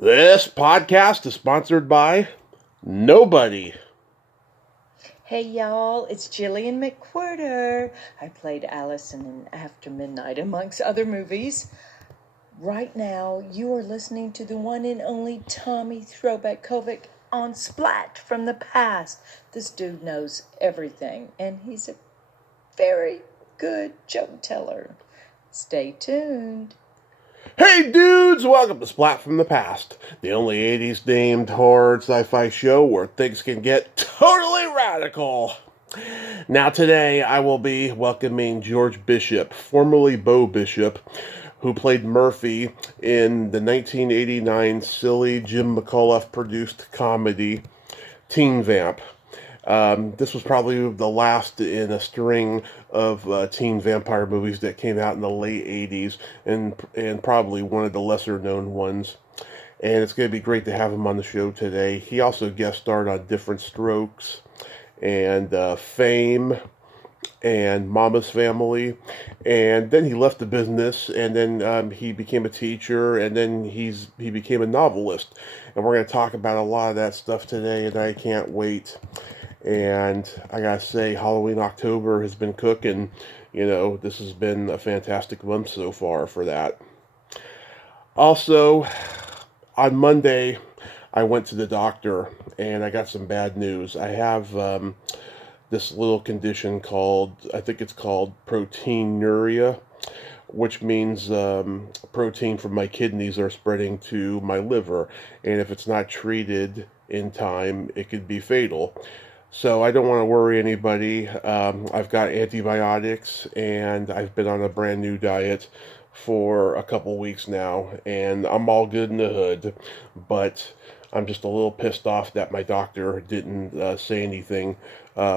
This podcast is sponsored by nobody. Hey y'all, it's Jillian McWhirter. I played Allison in After Midnight, amongst other movies. Right now, you are listening to the one and only Tommy Throwback Kovac on Splat from the past. This dude knows everything, and he's a very good joke teller. Stay tuned. Hey dudes, welcome to Splat from the Past, the only 80s named horror sci-fi show where things can get totally radical. Now today I will be welcoming George Bishop, formerly Beau Bishop, who played Murphy in the 1989 silly Jim McAuliffe produced comedy Teen Vamp. This was probably the last in a string of teen vampire movies that came out in the late 80s and probably one of the lesser known ones. And it's going to be great to have him on the show today. He also guest starred on Different Strokes and Fame and Mama's Family, and then he left the business, and then he became a teacher, and then he became a novelist, and we're going to talk about a lot of that stuff today, and I can't wait. And I gotta say, Halloween October has been cooking. You know, this has been a fantastic month so far for that. Also, on Monday, I went to the doctor and I got some bad news. I have this little condition called, I think it's called proteinuria, which means protein from my kidneys are spreading to my liver. And if it's not treated in time, it could be fatal. So I don't want to worry anybody. I've got antibiotics and I've been on a brand new diet for a couple weeks now, and I'm all good in the hood. But I'm just a little pissed off that my doctor didn't say anything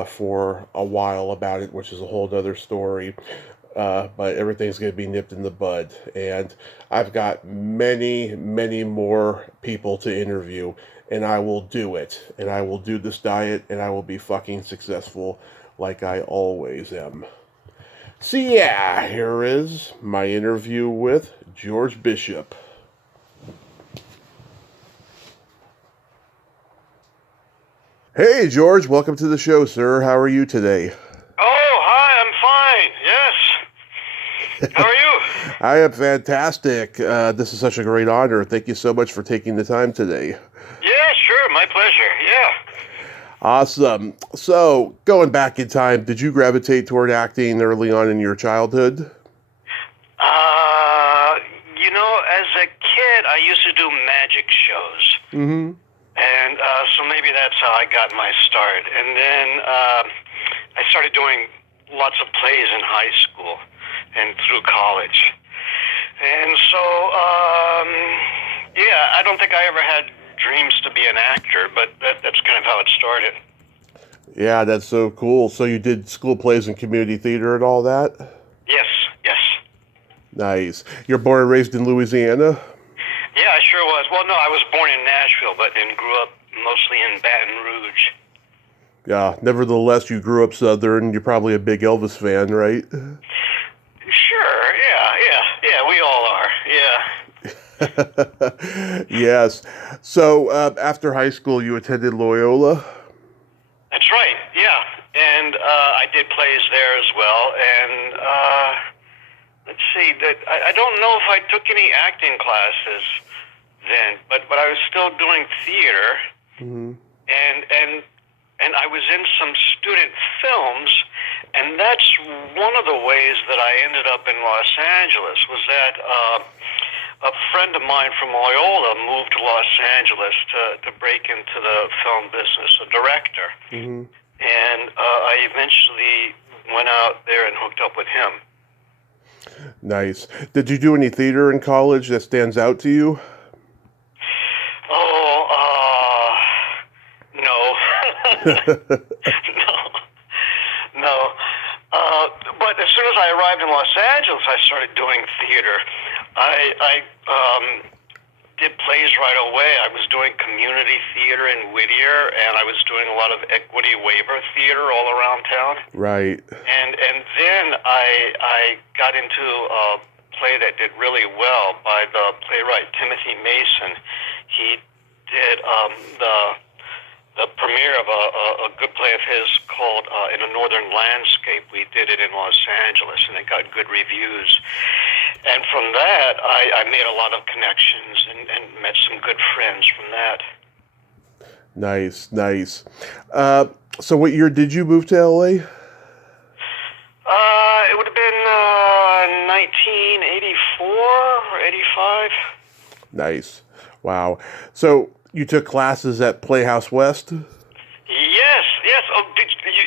for a while about it, which is a whole other story. But everything's going to be nipped in the bud. And I've got many, many more people to interview, and I will do it. And I will do this diet, and I will be fucking successful like I always am. So yeah, here is my interview with George Bishop. Hey, George, welcome to the show, sir. How are you today? Oh, hi, I'm fine, yes. How are you? I am fantastic. This is such a great honor. Thank you so much for taking the time today. Yeah, sure, my pleasure, yeah. Awesome. So, going back in time, did you gravitate toward acting early on in your childhood? As a kid, I used to do magic shows. Mm-hmm. And so maybe that's how I got my start. And then I started doing lots of plays in high school and through college. And so, I don't think I ever had dreams to be an actor, but that's kind of how it started. Yeah, that's so cool. So you did school plays and community theater and all that? Yes. Nice. You're born and raised in Louisiana? Yeah, I sure was. Well, no, I was born in Nashville, but then grew up mostly in Baton Rouge. Yeah, nevertheless, you grew up Southern. You're probably a big Elvis fan, right? Sure, yeah, we all are, yeah. Yes. So, after high school, you attended Loyola? That's right, yeah. And I did plays there as well. And let's see, I don't know if I took any acting classes then, but I was still doing theater. Mm-hmm. And I was in some student films, and that's one of the ways that I ended up in Los Angeles, was that a friend of mine from Loyola moved to Los Angeles to break into the film business, a director. Mm-hmm. And I eventually went out there and hooked up with him. Nice. Did you do any theater in college that stands out to you? No. But as soon as I arrived in Los Angeles, I started doing theater. I did plays right away. I was doing community theater in Whittier, and I was doing a lot of equity waiver theater all around town. Right. And then I got into a play that did really well by the playwright Timothy Mason. he did the premiere of a good play of his called In a Northern Landscape. We did it in Los Angeles, and it got good reviews. And from that, I made a lot of connections and met some good friends from that. Nice, nice. So what year did you move to LA? It would have been 1984 or 85. Nice. Wow. So you took classes at Playhouse West? Yes, yes. Oh,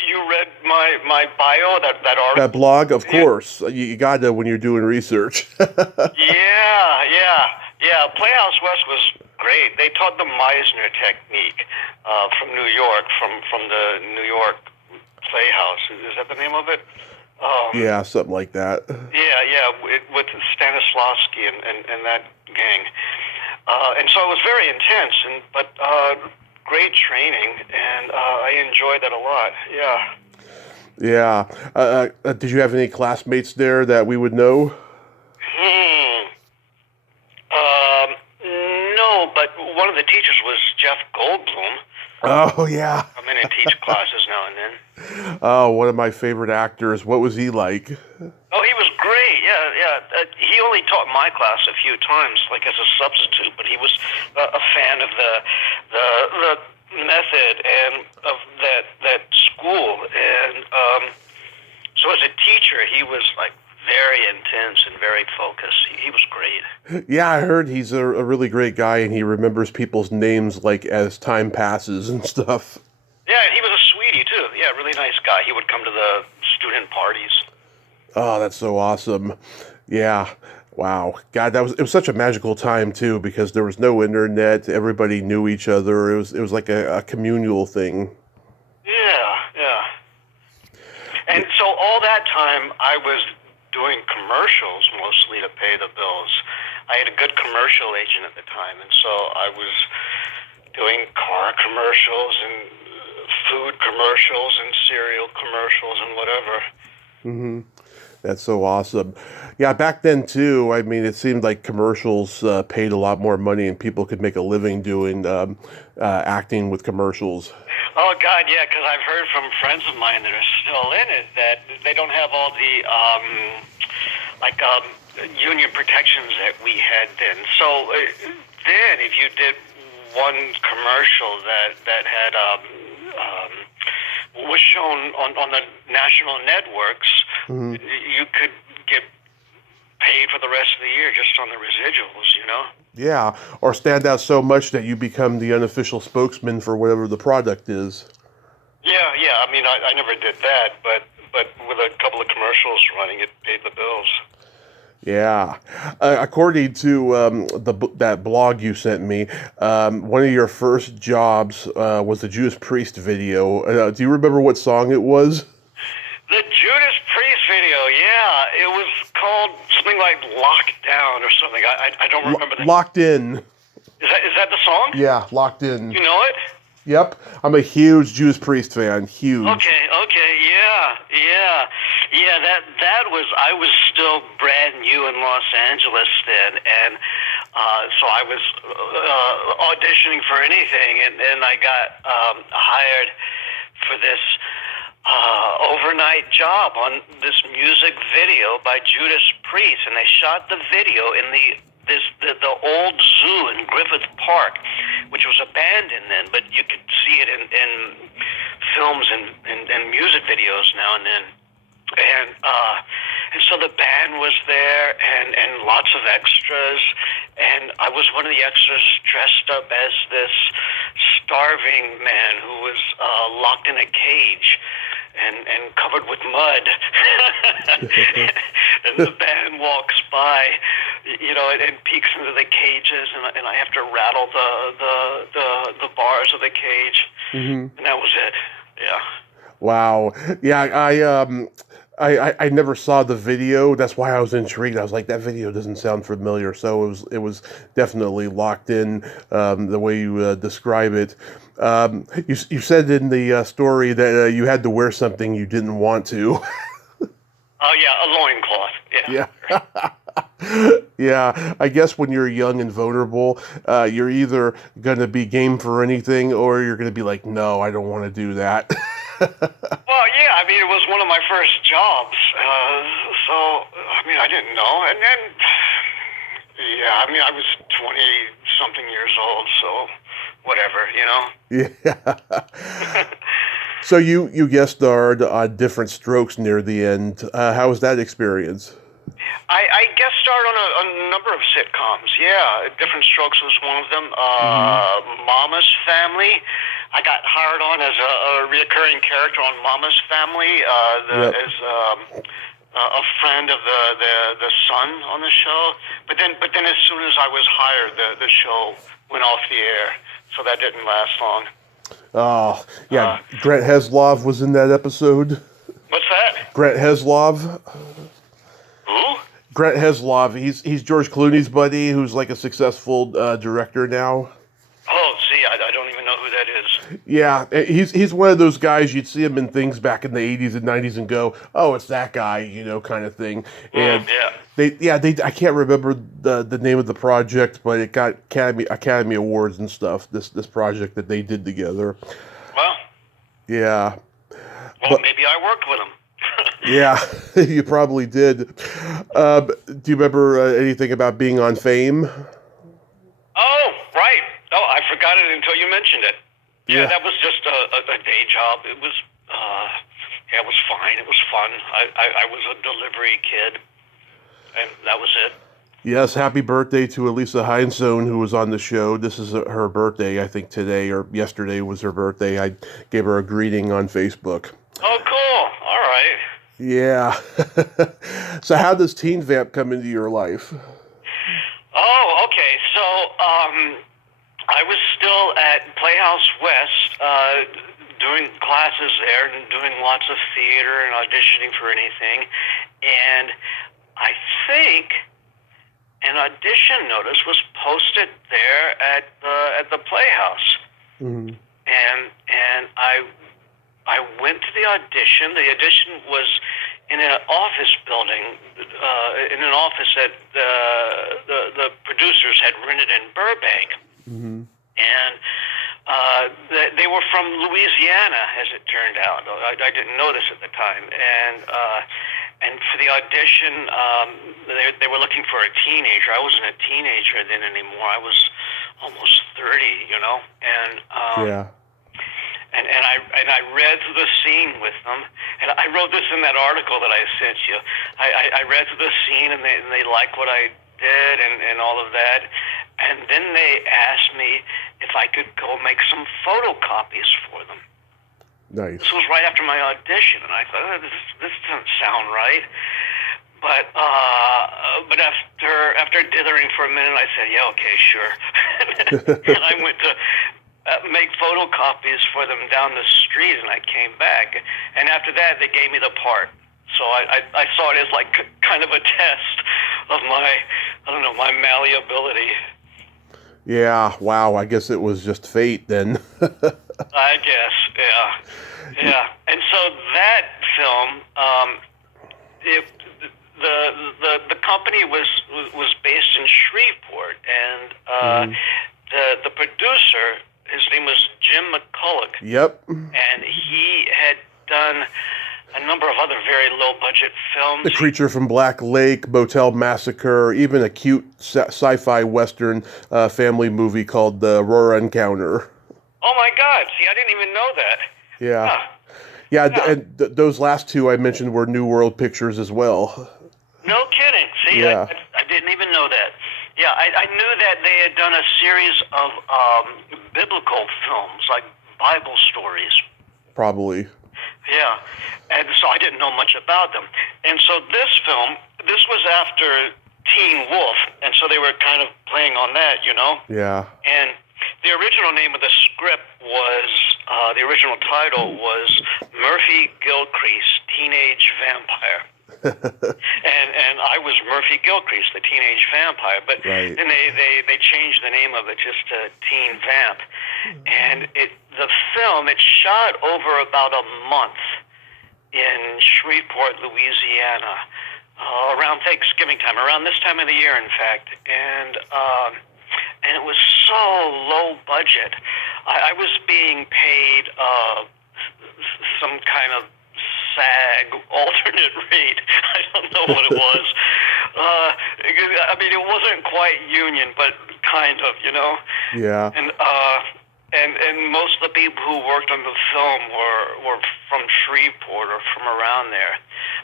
you read my bio, that article? That blog? Of course. You got to when you're doing research. Yeah. Playhouse West was great. They taught the Meisner technique from New York, from the New York Playhouse. Is that the name of it? Yeah, something like that. Yeah, with Stanislavski and that gang. And so it was very intense, but great training, and I enjoyed that a lot. Yeah. Yeah. Did you have any classmates there that we would know? No, but one of the teachers was Jeff Goldblum. Oh, yeah. Come in and teach classes now and then. Oh, one of my favorite actors. What was he like? Oh, he was great. Yeah. He only taught my class a few times, like as a substitute, but he was a fan of the method and of that school. And so as a teacher, he was like very intense and very focused. He was great. Yeah, I heard he's a really great guy, and he remembers people's names like as time passes and stuff. Yeah, and he was a sweetie too. Yeah, really nice guy. He would come to the student parties. Oh, that's so awesome. Yeah. Wow. God, it was such a magical time too, because there was no internet. Everybody knew each other. It was like a communal thing. Yeah. And so all that time I was doing commercials mostly to pay the bills. I had a good commercial agent at the time, and so I was doing car commercials and food commercials and cereal commercials and whatever. Mm-hmm. That's so awesome. Yeah, back then too, I mean, it seemed like commercials paid a lot more money and people could make a living doing acting with commercials. Oh, God, yeah, because I've heard from friends of mine that are still in it that they don't have all the, union protections that we had then. So then if you did one commercial that had was shown on the national networks, Mm-hmm. you could get paid for the rest of the year just on the residuals, you know? Yeah, or stand out so much that you become the unofficial spokesman for whatever the product is. Yeah. I mean, I never did that, but with a couple of commercials running, it paid the bills. Yeah. According to that blog you sent me, one of your first jobs was the Judas Priest video. Do you remember what song it was? The Judas Priest video, yeah. It was called something like Lockdown or something. I don't remember the... Locked In. Is that the song? Yeah, Locked In. You know it? Yep. I'm a huge Judas Priest fan. Huge. Okay, yeah. That was, I was still brand new in Los Angeles then, and so I was auditioning for anything, and I got hired for this overnight job on this music video by Judas Priest, and they shot the video in the old zoo in Griffith Park, which was abandoned then, but you could see it in films and music videos now and then. And so the band was there and lots of extras, and I was one of the extras dressed up as this starving man who was locked in a cage and covered with mud. And the band walks by, and peeks into the cages, and I have to rattle the bars of the cage. Mm-hmm. And that was it. Yeah. Wow. Yeah, I never saw the video. That's why I was intrigued. I was like, that video doesn't sound familiar. So it was definitely Locked In, the way you describe it. You said in the story that you had to wear something you didn't want to. Oh, yeah, a loincloth. Yeah. Yeah, I guess when you're young and vulnerable, you're either going to be game for anything or you're going to be like, no, I don't want to do that. Well, yeah, I mean, it was one of my first jobs, so, I mean, I didn't know, and then, yeah, I mean, I was 20-something years old, so whatever, you know? Yeah. So you guest starred on Different Strokes near the end. How was that experience? I guest starred on a number of sitcoms. Yeah, Different Strokes was one of them. Hmm. Mama's Family. I got hired on as a reoccurring character on Mama's Family, Yep. as a friend of the son on the show. But then as soon as I was hired, the show went off the air, so that didn't last long. Oh, yeah. Uh, Grant Heslov was in that episode. what's that? Grant Heslov. Who? Grant Heslov. He's George Clooney's buddy, who's like a successful director now. Oh, see, I don't even know who that is. Yeah, he's one of those guys you'd see him in things back in the 80s and 90s and go, oh, it's that guy, kind of thing. And Yeah. they I can't remember the name of the project, but it got Academy Awards and stuff. This project that they did together. Well, Yeah. well, maybe I worked with him. Yeah, you probably did. Do you remember anything about being on Fame? Oh, right. Oh, I forgot it until you mentioned it. Yeah, Yeah. that was just a day job. It was, yeah, it was fine. It was fun. I was a delivery kid, and that was it. Yes, happy birthday to Elisa Heinsohn, who was on the show. This is her birthday, I think today or yesterday was her birthday. I gave her a greeting on Facebook. Oh, cool. All right. Yeah. So how does Teen Vamp come into your life? Oh, okay. So, I was still at Playhouse West, doing classes there and doing lots of theater and auditioning for anything. And I think an audition notice was posted there at the Playhouse. Hmm. And I went to the audition. The audition was in an office building, in an office that the producers had rented in Burbank. Hmm. And they were from Louisiana, as it turned out. I didn't notice at the time. And for the audition, they were looking for a teenager. I wasn't a teenager then anymore. I was almost 30, And Yeah. and I read through the scene with them, and I wrote this in that article that I sent you. I read through the scene, and they liked what I did and all of that. And then they asked me if I could go make some photocopies for them. Nice. This was right after my audition, and I thought, this doesn't sound right. But after dithering for a minute, I said, yeah, okay, sure. And I went to make photocopies for them down the street, and I came back. And after that, they gave me the part. So I saw it as like kind of a test of my malleability. Yeah. Wow. I guess it was just fate then. I guess, yeah. And so that film, the company was based in Shreveport, and the producer, his name was Jim McCulloch. Yep. And he had done a number of other very low-budget films. The Creature from Black Lake, Motel Massacre, even a cute sci-fi western family movie called The Aurora Encounter. Oh my God! See, I didn't even know that. Yeah. Huh. Yeah, Yeah. and those last two I mentioned were New World Pictures as well. No kidding. See, Yeah. I didn't even know that. Yeah, I knew that they had done a series of biblical films, like Bible stories. Probably. Yeah, and so I didn't know much about them. And so this film, this was after Teen Wolf, and so they were kind of playing on that, Yeah. And the original name of the script was, the original title was Murphy Gilcrease, Teenage Vampire. and I was Murphy Gilcrease, the teenage vampire. But Right. then they changed the name of it just to Teen Vamp. And the film, it shot over about a month in Shreveport, Louisiana. around Thanksgiving time, around this time of the year, in fact, and it was so low budget. I was being paid some kind of SAG alternate rate. I don't know what it was. I mean, it wasn't quite union, but kind of, you know. Yeah. And most of the people who worked on the film were from Shreveport or from around there.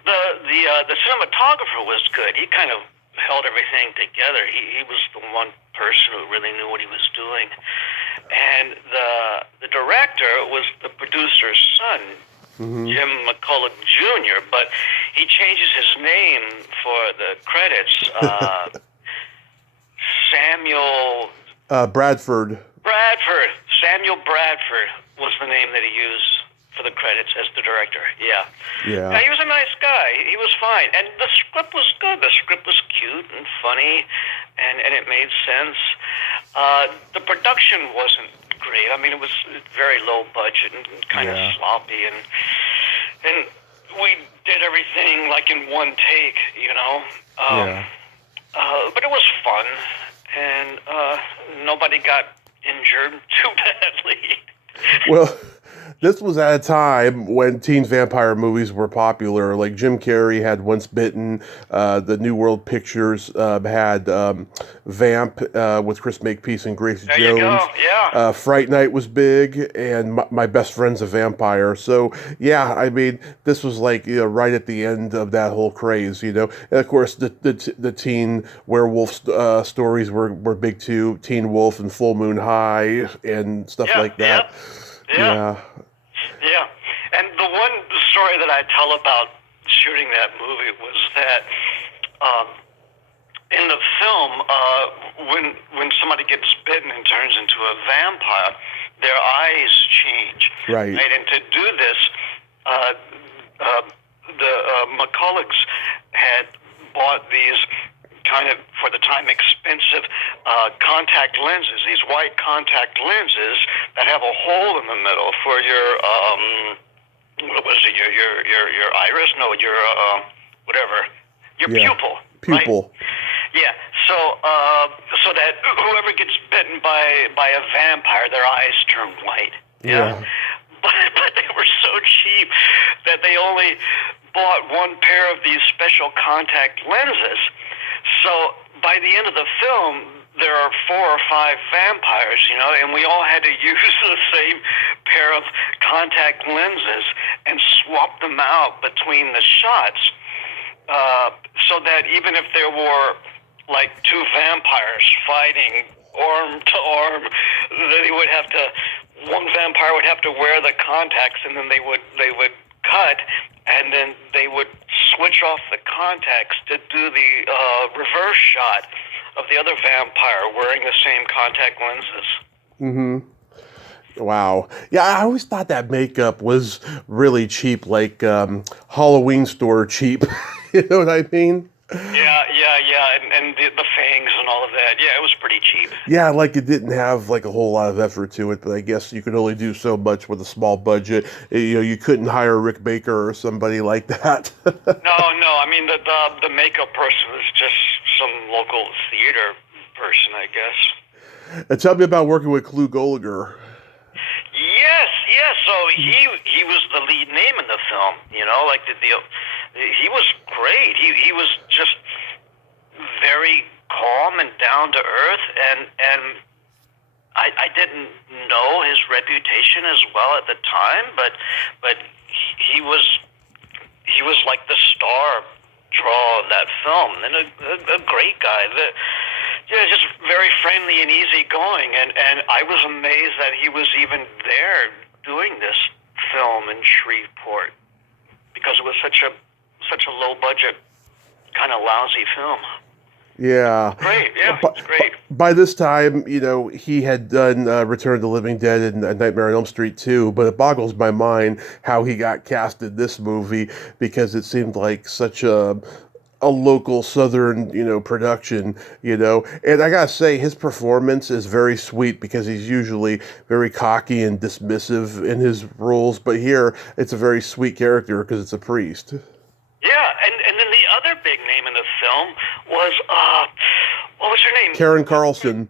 The cinematographer was good. He kind of held everything together. He was the one person who really knew what he was doing. And the director was the producer's son, Jim McCulloch Jr., but he changes his name for the credits. Samuel Bradford was the name that he used for the credits as the director. Yeah. Yeah. He was a nice guy. He was fine. And the script was good. The script was cute and funny, and it made sense. The production wasn't great. I mean, it was very low budget and kind of sloppy, and we did everything like in one take, you know. But it was fun, and nobody got injured too badly. Well, this was at a time when teen vampire movies were popular. Like Jim Carrey had Once Bitten. The New World Pictures had Vamp with Chris Makepeace and Grace There Jones. you go, yeah. Fright Night was big, and My Best Friend's a Vampire. So, yeah, I mean, this was like right at the end of that whole craze, you know. And, of course, the teen werewolf stories were big, too. Teen Wolf and Full Moon High and stuff like that. Yeah. And the one story that I tell about shooting that movie was that in the film, when somebody gets bitten and turns into a vampire, their eyes change. Right. And to do this, the McCullochs had bought these kind of, for the time, expensive contact lenses, these white contact lenses that have a hole in the middle for your what was it, your iris? No, your whatever, your pupil. Pupil. Right? Yeah. So that whoever gets bitten by a vampire, their eyes turn white. Yeah. But they were so cheap that they only bought one pair of these special contact lenses. So by the end of the film, there are 4 or 5 vampires, you know, and we all had to use the same pair of contact lenses and swap them out between the shots, so that even if there were like 2 vampires fighting arm to arm, they would have to, one vampire would have to wear the contacts, and then they would cut, and then they would switch off the contacts to do the reverse shot of the other vampire wearing the same contact lenses. Mm-hmm. Wow. Yeah, I always thought that makeup was really cheap, like Halloween store cheap. You know what I mean? Yeah, and the fangs and all of that. Yeah, it was pretty cheap. Yeah, like it didn't have like a whole lot of effort to it, but I guess you could only do so much with a small budget. You know, you couldn't hire Rick Baker or somebody like that. No. I mean, the makeup person was just some local theater person, I guess. And tell me about working with Clu Gulager. Yes. So he was the lead name in the film. You know, like he was great. He was just very calm and down to earth, and I didn't know his reputation as well at the time, but he was like the star draw of that film, and a great guy. Just very friendly and easygoing, and I was amazed that he was even there doing this film in Shreveport, because it was such a low budget, kind of lousy film. Yeah. Great, yeah, it's great. By this time, you know, he had done Return of the Living Dead and Nightmare on Elm Street 2, but it boggles my mind how he got cast in this movie, because it seemed like such a local Southern, you know, production, you know. And I gotta say, his performance is very sweet, because he's usually very cocky and dismissive in his roles, but here it's a very sweet character because it's a priest. Yeah, and then the other big film was, what was her name? Karen Carlson.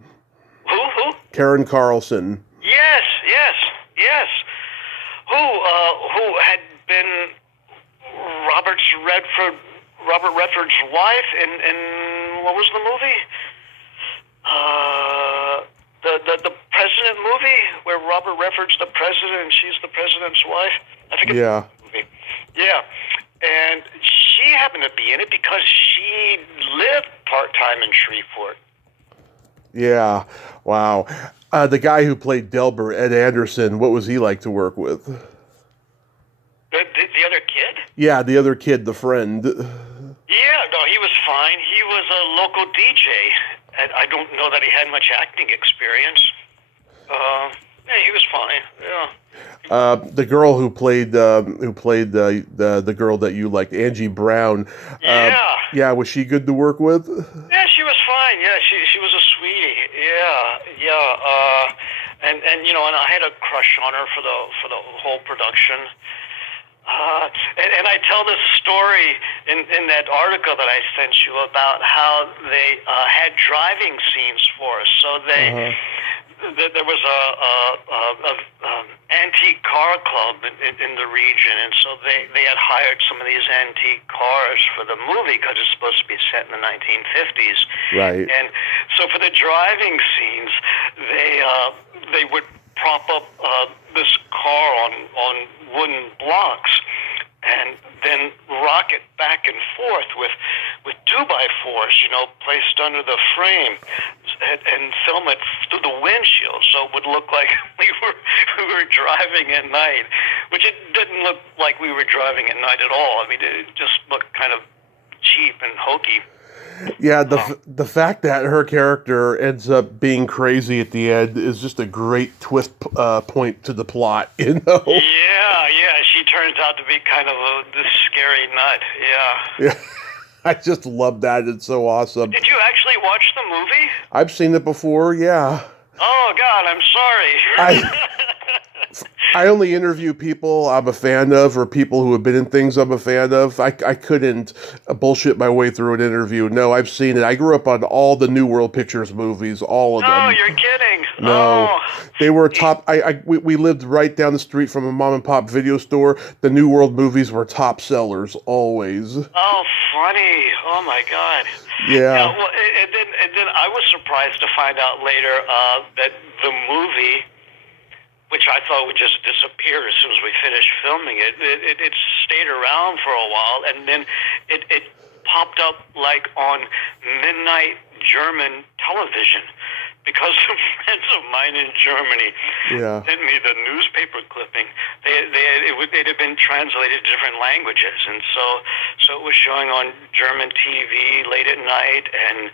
Who? Karen Carlson. Yes. Who had been Robert Redford's wife in what was the movie? The President movie where Robert Redford's the president and she's the president's wife. I think it's the movie. Yeah, and she happened to be in it because she lived part-time in Shreveport. Yeah, wow. The guy who played Delbert, Ed Anderson, what was he like to work with? The other kid? Yeah, the other kid, the friend. Yeah, no, he was fine. He was a local DJ. And I don't know that he had much acting experience. Yeah, he was fine. Yeah. The girl who played the girl that you liked, Angie Brown. Yeah, was she good to work with? Yeah, she was fine. Yeah, she was a sweetie. Yeah. And you know, and I had a crush on her for the whole production. And I tell this story in that article that I sent you about how they had driving scenes for us. So they. There was a antique car club in the region, and so they had hired some of these antique cars for the movie because it's supposed to be set in the 1950s. Right. And so for the driving scenes, they would prop up this car on wooden blocks and then rock it back and forth with 2x4s, you know, placed under the frame, and film it through the windshield, so it would look like we were driving at night, which it didn't look like we were driving at night at all. I mean, it just looked kind of cheap and hokey. Yeah, the fact that her character ends up being crazy at the end is just a great twist point to the plot, you know? Yeah, she turns out to be kind of this scary nut, Yeah, I just love that. It's so awesome. Did you actually watch the movie? I've seen it before, yeah. Oh, God, I'm sorry. I only interview people I'm a fan of or people who have been in things I'm a fan of. I couldn't bullshit my way through an interview. No, I've seen it. I grew up on all the New World Pictures movies, all of them. No, you're kidding. No, Oh. They were top. We lived right down the street from a mom and pop video store. The New World movies were top sellers, always. Oh, funny. Oh, my God. Yeah. Well, and then I was surprised to find out later that the movie, which I thought would just disappear as soon as we finished filming it, it stayed around for a while, and then it popped up like on midnight German television because some friends of mine in Germany sent me the newspaper clipping. It had been translated to different languages, and so it was showing on German TV late at night, and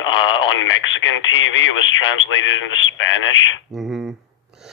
on Mexican TV it was translated into Spanish. Mm-hmm.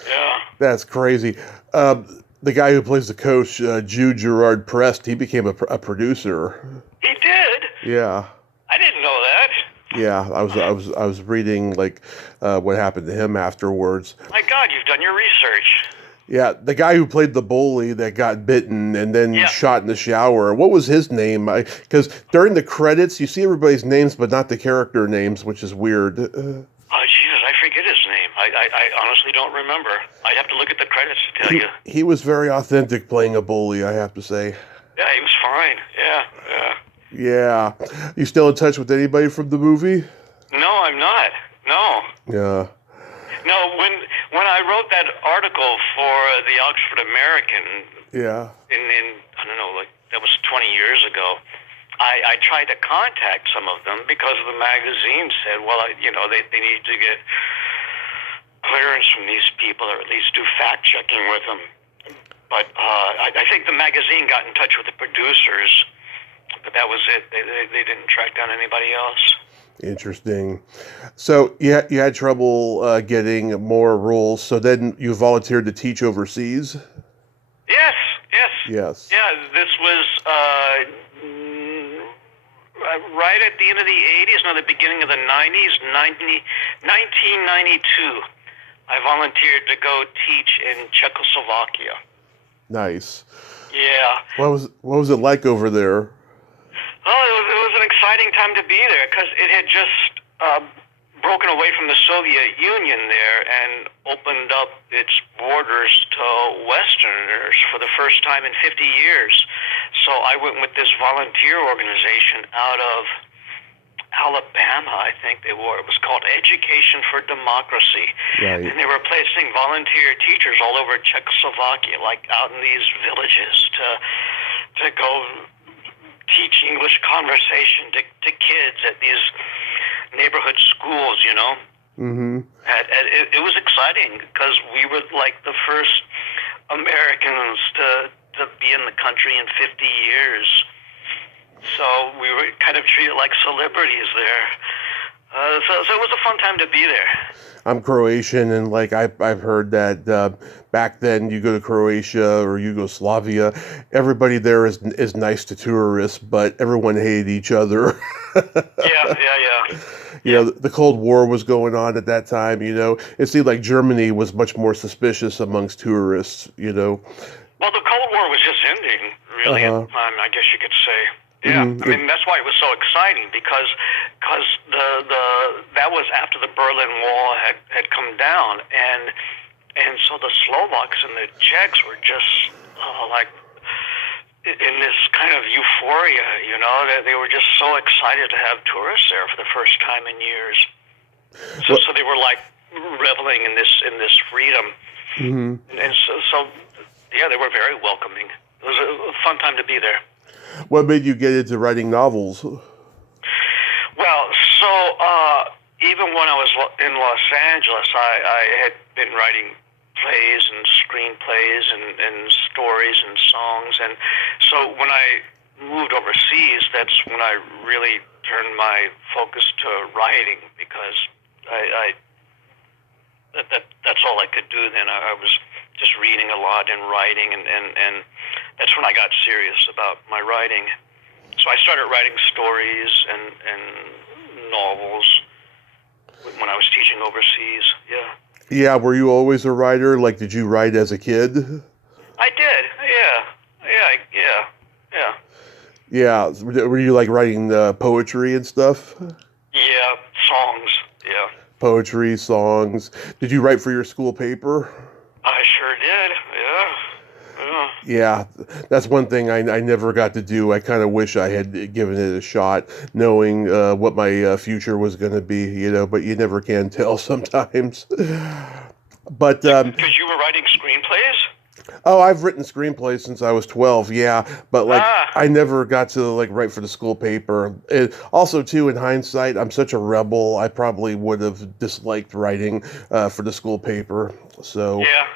Yeah. That's crazy. The guy who plays the coach, Jude Gerard Prest, he became a producer. He did? Yeah. I didn't know that. Yeah, I was reading like what happened to him afterwards. My God, you've done your research. Yeah, the guy who played the bully that got bitten and then shot in the shower. What was his name? Because during the credits, you see everybody's names, but not the character names, which is weird. Oh, Jesus, I forget his name. I honestly don't remember. I'd have to look at the credits to tell you. He was very authentic playing a bully, I have to say. Yeah, he was fine. Yeah. Yeah. You still in touch with anybody from the movie? No, I'm not. No. Yeah. No, when I wrote that article for the Oxford American, in I don't know, like that was 20 years ago, I tried to contact some of them because the magazine said, well, they need to get clearance from these people or at least do fact checking with them. But I think the magazine got in touch with the producers, but that was it. They didn't track down anybody else. Interesting. So you had trouble getting more roles, so then you volunteered to teach overseas? Yes. Yes. Yeah, this was right at the end of the 80s, no, the beginning of the 90s, 1992. I volunteered to go teach in Czechoslovakia. Nice. Yeah. What was it like over there? Oh, it was an exciting time to be there because it had just broken away from the Soviet Union there and opened up its borders to Westerners for the first time in 50 years. So I went with this volunteer organization out of Alabama, I think they were. It was called Education for Democracy. Right. And they were placing volunteer teachers all over Czechoslovakia, like out in these villages to go teach English conversation to kids at these neighborhood schools, you know. Mm-hmm. It was exciting because we were like the first Americans to be in the country in 50 years. So we were kind of treated like celebrities there. So it was a fun time to be there. I'm Croatian, and like I've heard that back then you go to Croatia or Yugoslavia, everybody there is nice to tourists, but everyone hated each other. Yeah. You know, the Cold War was going on at that time. You know, it seemed like Germany was much more suspicious amongst tourists. You know. Well, the Cold War was just ending, really, at the time, I guess you could say. Yeah, Mm-hmm. I mean that's why it was so exciting because that was after the Berlin Wall had come down, and so the Slovaks and the Czechs were just like in this kind of euphoria, you know. They were just so excited to have tourists there for the first time in years. So they were like reveling in this freedom, and so yeah, they were very welcoming. It was a fun time to be there. What made you get into writing novels? Well, so even when I was in Los Angeles, I had been writing plays and screenplays and stories and songs, and so when I moved overseas, that's when I really turned my focus to writing because that's all I could do then. I was just reading a lot and writing, and that's when I got serious about my writing. So I started writing stories and novels when I was teaching overseas. Yeah. Yeah, were you always a writer? Like, did you write as a kid? I did. Yeah. Yeah, were you like writing poetry and stuff? Yeah, songs. Yeah. Poetry, songs. Did you write for your school paper? I sure did. Yeah. Yeah, that's one thing I never got to do. I kind of wish I had given it a shot, knowing what my future was going to be, you know, but you never can tell sometimes. But Because you were writing screenplays? oh, I've written screenplays since I was 12, yeah, but like I never got to like write for the school paper. Also, too, in hindsight, I'm such a rebel. I probably would have disliked writing for the school paper. So Yeah.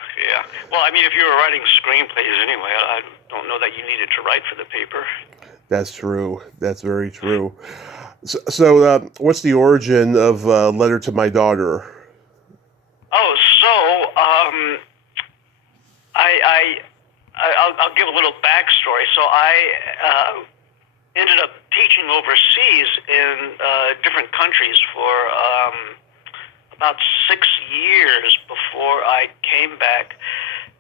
Well, I mean, if you were writing screenplays anyway, I don't know that you needed to write for the paper. that's true. That's very true. So what's the origin of Letter to My Daughter? Oh, so I'll give a little backstory. So I ended up teaching overseas in different countries for about 6 years before I came back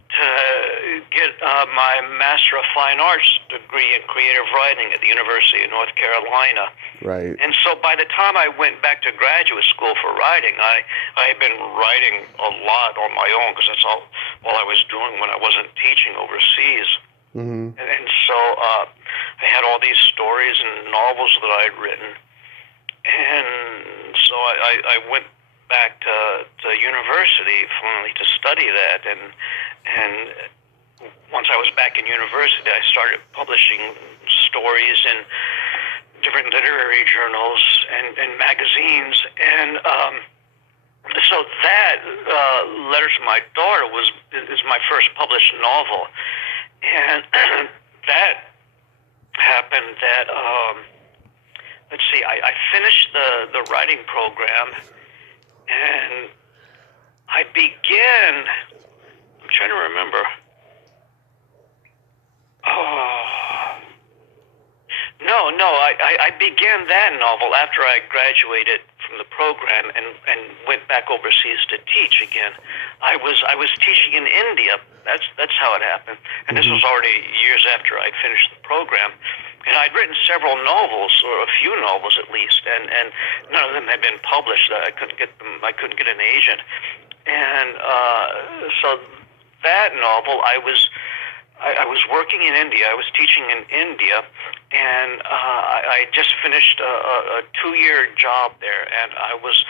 to get my Master of Fine Arts degree in creative writing at the University of North Carolina. Right. And so by the time I went back to graduate school for writing, I had been writing a lot on my own because that's all I was doing when I wasn't teaching overseas. Mm-hmm. And so I had all these stories and novels that I had written. And so I went back to university finally to study that, and once I was back in university, I started publishing stories in different literary journals and magazines, and so that Letter to My Daughter is my first published novel, and that happened that let's see, I finished the writing program. And I began, I'm trying to remember. No, I began that novel after I graduated from the program and went back overseas to teach again. I was teaching in India. That's how it happened. And this was already years after I finished the program. And I'd written several novels, or a few novels at least, and none of them had been published. I couldn't get them. I couldn't get an agent, and so that novel, I was working in India. I was teaching in India, and I just finished a 2-year job there, and I was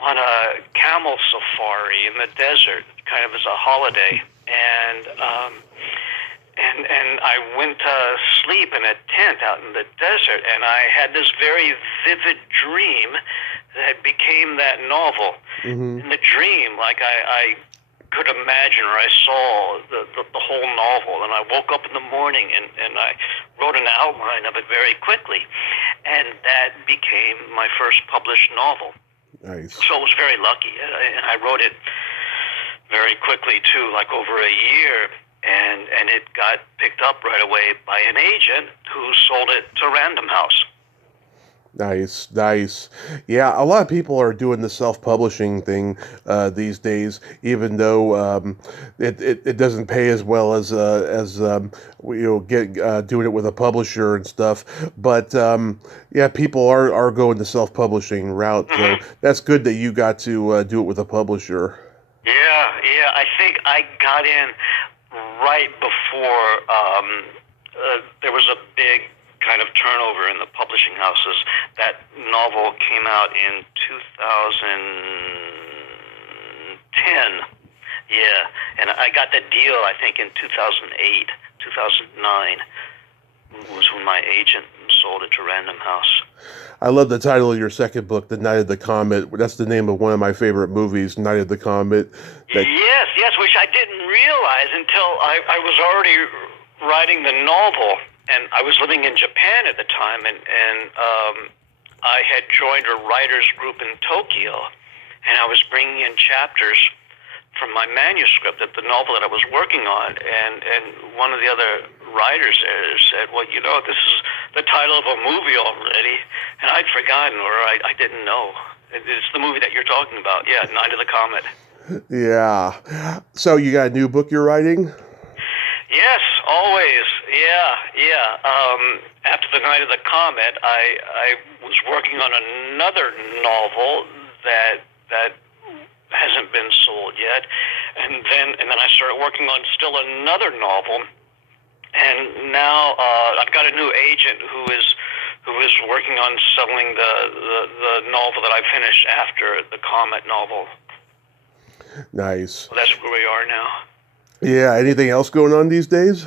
on a camel safari in the desert, kind of as a holiday, and I went to sleep in a tent out in the desert, and I had this very vivid dream that became that novel. Mm-hmm. In the dream, like I could imagine, or I saw the whole novel, and I woke up in the morning and I wrote an outline of it very quickly, and that became my first published novel. Nice. So I was very lucky, and I wrote it very quickly too, like over a year, and it got picked up right away by an agent who sold it to Random House. Nice, nice. Yeah, a lot of people are doing the self-publishing thing these days, even though it doesn't pay as well as doing it with a publisher and stuff. But yeah, people are going the self-publishing route. So that's good that you got to do it with a publisher. Yeah. I think I got in right before there was a big kind of turnover in the publishing houses. That novel came out in 2010. Yeah, and I got the deal, I think, in 2008, 2009 was when my agent sold it to Random House. I love the title of your second book, The Night of the Comet. That's the name of one of my favorite movies, Night of the Comet. Yes, which I didn't realize until I was already writing the novel. And I was living in Japan at the time, and I had joined a writers group in Tokyo, and I was bringing in chapters from my manuscript of the novel that I was working on, and one of the other writers there said, well, this is the title of a movie already, and I'd forgotten, or I didn't know. It's the movie that you're talking about, yeah, Night of the Comet. Yeah. So you got a new book you're writing? Yes, always. Yeah. After the Night of the Comet, I was working on another novel that hasn't been sold yet, and then I started working on still another novel, and now I've got a new agent who is working on selling the novel that I finished after the Comet novel. Nice. So that's where we are now. Yeah, anything else going on these days?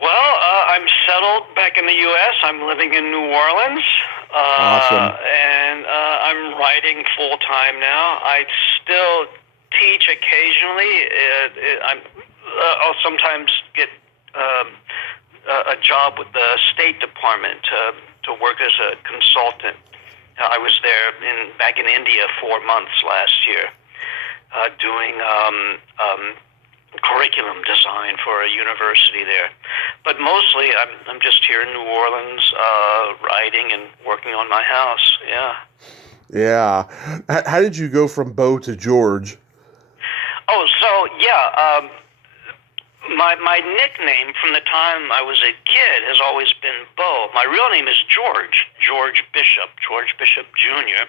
Well, I'm settled back in the U.S. I'm living in New Orleans. Awesome. And I'm writing full-time now. I still teach occasionally. I'll sometimes get a job with the State Department to work as a consultant. I was there back in India 4 months last year doing curriculum design for a university there, but mostly I'm just here in New Orleans, writing and working on my house. Yeah. How did you go from Beau to George? Oh, so yeah, my nickname from the time I was a kid has always been Beau. My real name is George Bishop Jr.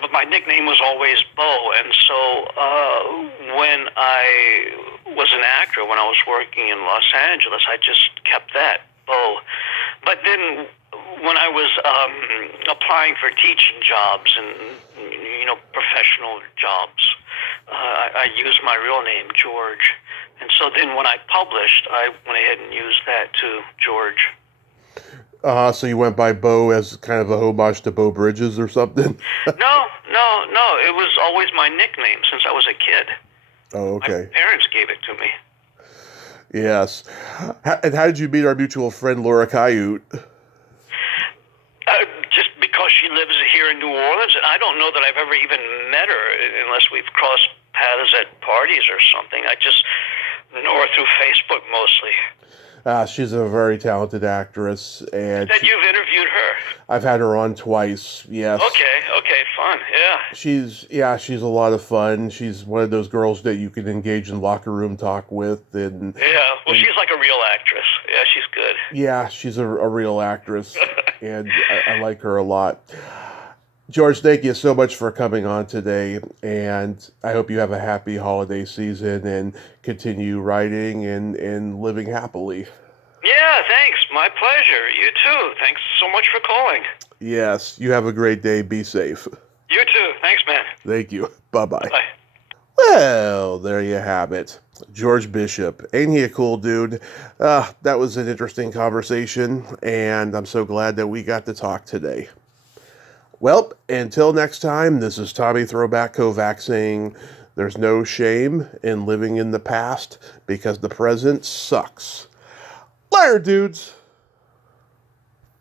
But my nickname was always Beau, and so when I was an actor, when I was working in Los Angeles, I just kept that, Beau. But then when I was applying for teaching jobs and professional jobs, I used my real name, George. And so then when I published, I went ahead and used that too, George. So you went by Beau as kind of a homage to Beau Bridges or something? No. It was always my nickname since I was a kid. Oh, okay. My parents gave it to me. Yes. And how did you meet our mutual friend, Laura Coyote? Just because she lives here in New Orleans, and I don't know that I've ever even met her unless we've crossed paths at parties or something. I just know her through Facebook mostly. She's a very talented actress, and That you've interviewed her. I've had her on twice. Yes. Okay, fun. Yeah. She's a lot of fun. She's one of those girls that you can engage in locker room talk with, and She's like a real actress. Yeah, she's good. yeah, she's a real actress, and I like her a lot. George, thank you so much for coming on today, and I hope you have a happy holiday season and continue writing and living happily. Yeah, thanks. My pleasure. You too. Thanks so much for calling. Yes, you have a great day. Be safe. You too. Thanks, man. Thank you. Bye-bye. Bye. Well, there you have it. George Bishop. Ain't he a cool dude? That was an interesting conversation, and I'm so glad that we got to talk today. Well, until next time, this is Tommy Throwback Kovac saying there's no shame in living in the past because the present sucks. Later, dudes!